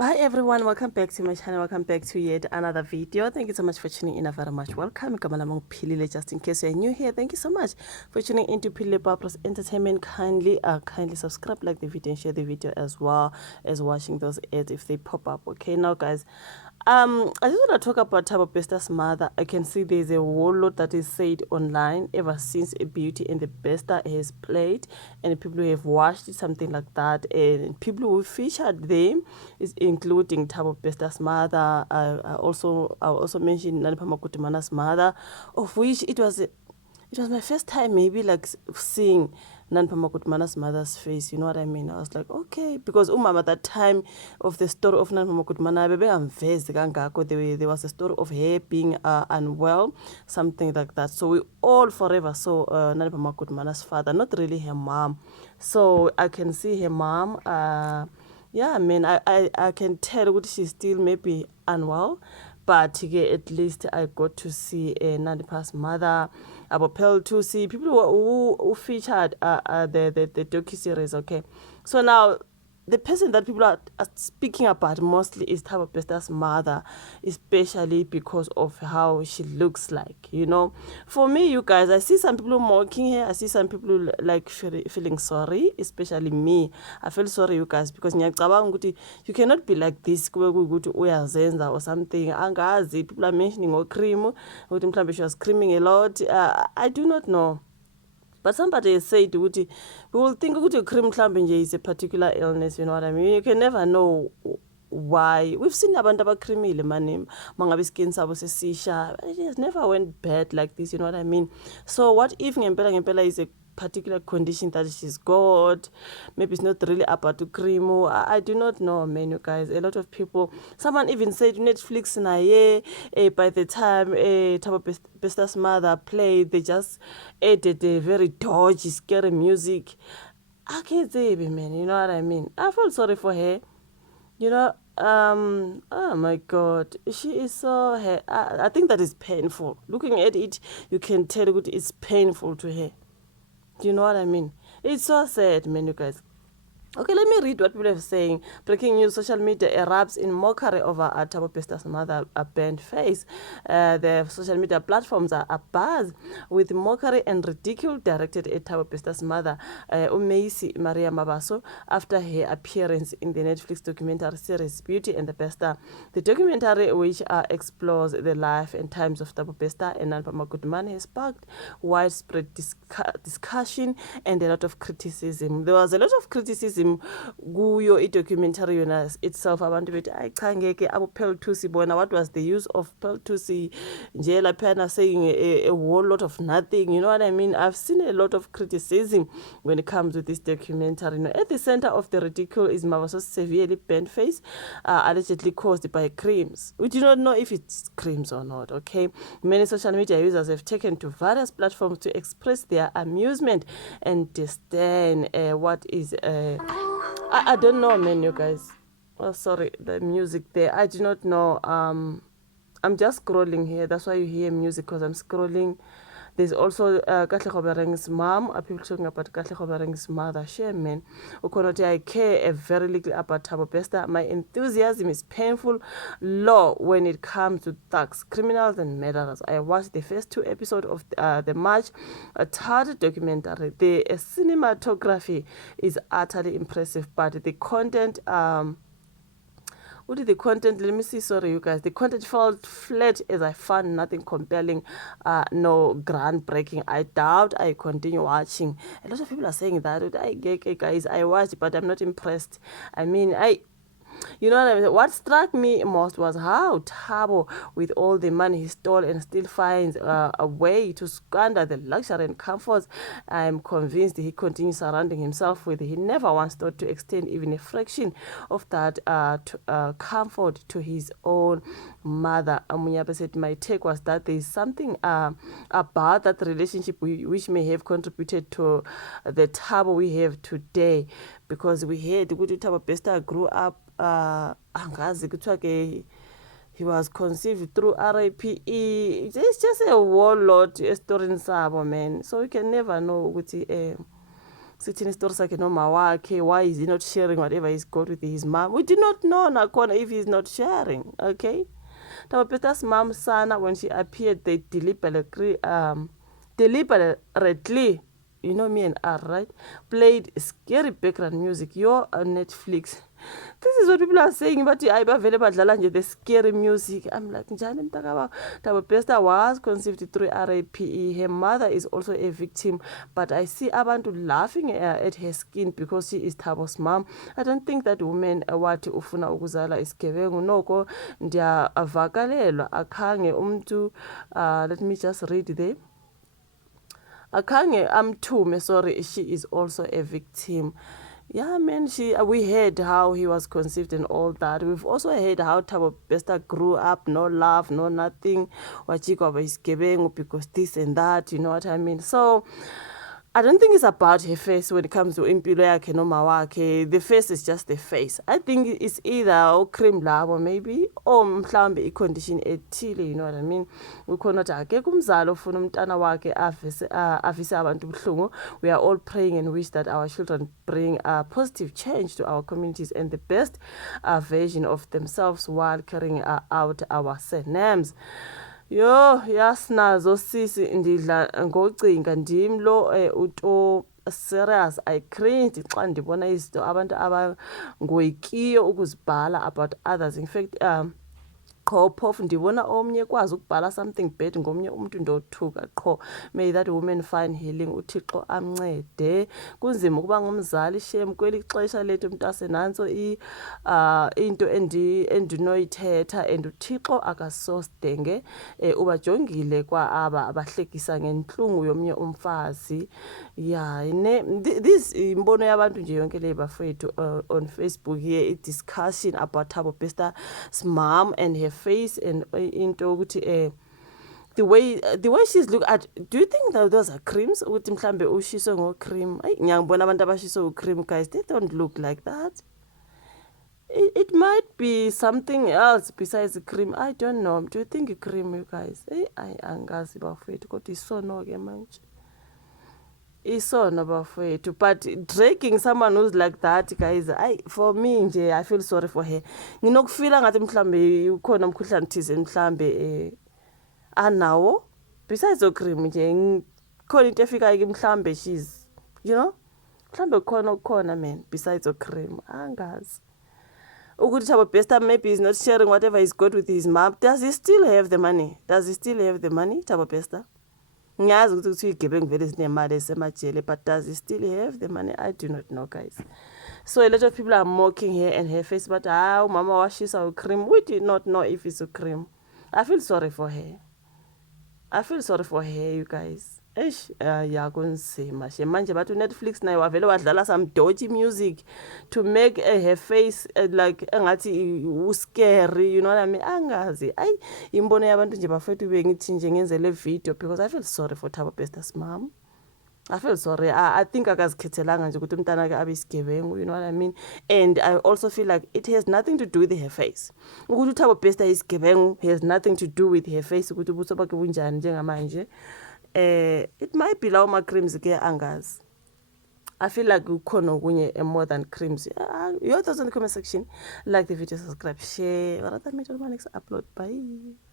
Hi everyone, welcome back to my channel. Welcome back to yet another video. Thank you so much for tuning in. Very much welcome. Kamalamong Pilile. Just in case you're new here, thank you so much for tuning into Pilile Papros Entertainment. Kindly subscribe, like the video, and share the video as well as watching those ads if they pop up. Okay, now guys, I just want to talk about Thabo Besta's mother. I can see there's a whole lot that is said online ever since a Beauty and the Besta has played, and people who have watched it, something like that, and people who featured them is including Thabo Besta's mother. I also mentioned Nalipama Kutumana's mother, of which it was my first time maybe like seeing Nanpama Kutmana's mother's face, you know what I mean? I was like, okay, because at that time of the story of Nanpama Kutmana, there was a story of her being unwell, something like that. So we all forever saw Nanpama Kutmana's father, not really her mom. So I can see her mom. Yeah, I mean, I can tell what she's still maybe unwell, but at least I got to see Nadipa's mother, Abopel to see people who featured the docu-series, okay? So now the person that people are speaking about mostly is Thabo Besta's mother, especially because of how she looks like, you know. For me, you guys, I see some people mocking her. I see some people like feeling sorry, especially me. I feel sorry, you guys, because you cannot be like this uyazenza or something. Angazi, people are mentioning cream, she was screaming a lot. I do not know. But somebody has said, we will think ukuthi cream mhlambe nje is a particular illness, you know what I mean? You can never know why. We've seen abantu abakrimile mani mangabe skin sabo sesisha. It has never went bad like this, you know what I mean? So what if ngempela is a particular condition that she's got? Maybe it's not really about to cream. I do not know, man, you guys. A lot of people, someone even said Netflix na by the time Thabo Besta's mother played, they just added a very dodgy, scary music. I can't say it, man, you know what I mean? I feel sorry for her. You know, oh my God, she is so, I think that is painful. Looking at it, you can tell it's painful to her. Do you know what I mean? It's so sad, man, you guys. Okay, let me read what people are saying. Breaking news: social media erupts in mockery over Thabo Besta's mother, a bent face. The social media platforms are abuzz with mockery and ridicule directed at Thabo Besta's mother, Umeisi Maria Mabaso, after her appearance in the Netflix documentary series Beauty and the Besta. The documentary, which explores the life and times of Thabo Besta and Nalpama Gutman, has sparked widespread discussion and a lot of criticism. There was a lot of criticism kuyo documentary yona itself. Abantu bethi ayichangeke abo Peltusi bona, what was the use of Peltusi nje laphana saying a whole lot of nothing, you know what I mean? I've seen a lot of criticism when it comes to this documentary. You know, at the center of the ridicule is Mabaso's severely bent face, allegedly caused by creams. We do not know if it's creams or not, okay? Many social media users have taken to various platforms to express their amusement and disdain. What is I don't know, man, you guys. Oh, sorry, the music there. I do not know. I'm just scrolling here. That's why you hear music, because I'm scrolling. There's also Katle Khobereng's mom. People talking about Katle Khobereng's mother. Share, man. Ukonoti, I care a very little about Thabo Besta. My enthusiasm is painful low when it comes to thugs, criminals, and murderers. I watched the first 2 episodes of the March third documentary. The cinematography is utterly impressive, but the content what did the content? Let me see. Sorry, you guys. The content felt flat as I found nothing compelling, no groundbreaking. I doubt I continue watching. A lot of people are saying that. I get guys. I watched, but I'm not impressed. I mean, you know what I mean? What struck me most was how Thabo, with all the money he stole and still finds a way to squander the luxury and comforts. I'm convinced he continues surrounding himself with. He never once thought to extend even a fraction of that comfort to his own mother. Amunyaba said, my take was that there is something about that relationship which may have contributed to the Thabo we have today, because we heard ukuthi Thabo Besta grew up angazi kuthiwa ke he was conceived through RIPE. It's just a whole lot story sabo, man. So you can never know ukuthi sithini isitori sakhe noma wakhe, why is he not sharing whatever he's got with his mom? We do not know nakhona if he's not sharing, okay? Thabo Besta's mom, Sana, when she appeared, they deliberately, you know me and R, right? Played scary background music. You're on Netflix. This is what people are saying, but I available the scary music. I'm like, Njani mtakaba. Thabo Besta was conceived through RAPE. Her mother is also a victim, but I see abantu laughing at her skin because she is Thabo's mom. I don't think that woman wathi ufuna ukuzala isigebengu noko ndiyavakalelwa akhange umntu let me just read there. Akhange amthume, sorry, she is also a victim. Yeah, man, we heard how he was conceived and all that. We've also heard how Thabo Besta grew up, no love, no nothing. Wachikwa isigebengu because this and that, you know what I mean? So I don't think it's about her face when it comes to impilo yakhe noma wakhe. The face is just the face. I think it's either cream labo maybe or mhlawumbe i-condition ethile, you know what I mean? Ukhona ukuthi akekho umzali ofuna umntana wakhe afise abantu ubuhlungu. We are all praying and wish that our children bring a positive change to our communities and the best version of themselves while carrying out our surnames. Yo, yasinazo sisi ndidla ngocinga ndim lo uto serious. I cringe xa ndibona izinto abantu abangoyikiyo ukuzibhala about others. In fact, qho phofu ndibona omnye kwazi ukubhala something bad ngomnye umuntu ndothuka qho. May that woman find healing, uThixo amncede. Kunzima ukuba ngumzali shem kweli xesha lethu mntase nanso into endinoyithetha and uThixo akasostenge ubajongile kwa aba abahlekisa ngenhlungu yomnye umfazi. Yeah, this imbono yabantu nje yonke le bafethu on Facebook here, a discussion about Thabo Besta's mom and her face and into ukuthi the way she's look at. Do you think that those are creams ukuthi mhlambe ushiso ngo-cream? Ngiyangibona abantu abashiso cream, guys, they don't look like that. It might be something else besides the cream. I don't know. Do you think cream, you guys? Angazi bafethu kodwa isono-ke manje. Isono bafethu, but dragging someone who's like that, guys, for me nje I feel sorry for her. Nginokufila ngathi mhlambe ukhona umkhuhlane thize mhlambe anawo besides the cream nje khona into efikayo mhlambe she's, you know, mhlambe khona man besides the cream. Angazi ukuthi Thabo Besta maybe is not sharing whatever he's got with his mom. Does he still have the money? Thabo Besta? Ngiyazi ukuthi kuthiwa igebengu vele zinemali esemajele, but does he still have the money? I do not know, guys. So a lot of people are mocking her and her face, but mama washisa ucream. We did not know if it's a cream. I feel sorry for her, you guys. Yeah, kunzima she manje but Netflix nayo wavele wadlala some dodgy music to make her face like engathi scary, you know what I mean? Angazi imbono yabantu nje bafethu bengithi nje ngenze le video because I feel sorry for Thabo Besta's mom. I feel sorry. I think akazikhethelanga nje ukuthi umntana ke abe isigebengu, you know what I mean? And I also feel like it has nothing to do with her face. Ukuthi Thabo Besta isigebengu has nothing to do with her face ukuthi ubuso bakhe bunjani njengamanje. It might be lawo ma-creams ke angazi. I feel like ukhona okunye more than creams. Your thoughts in the comment section. Like the video, subscribe, share. What other meet on my next upload. Bye.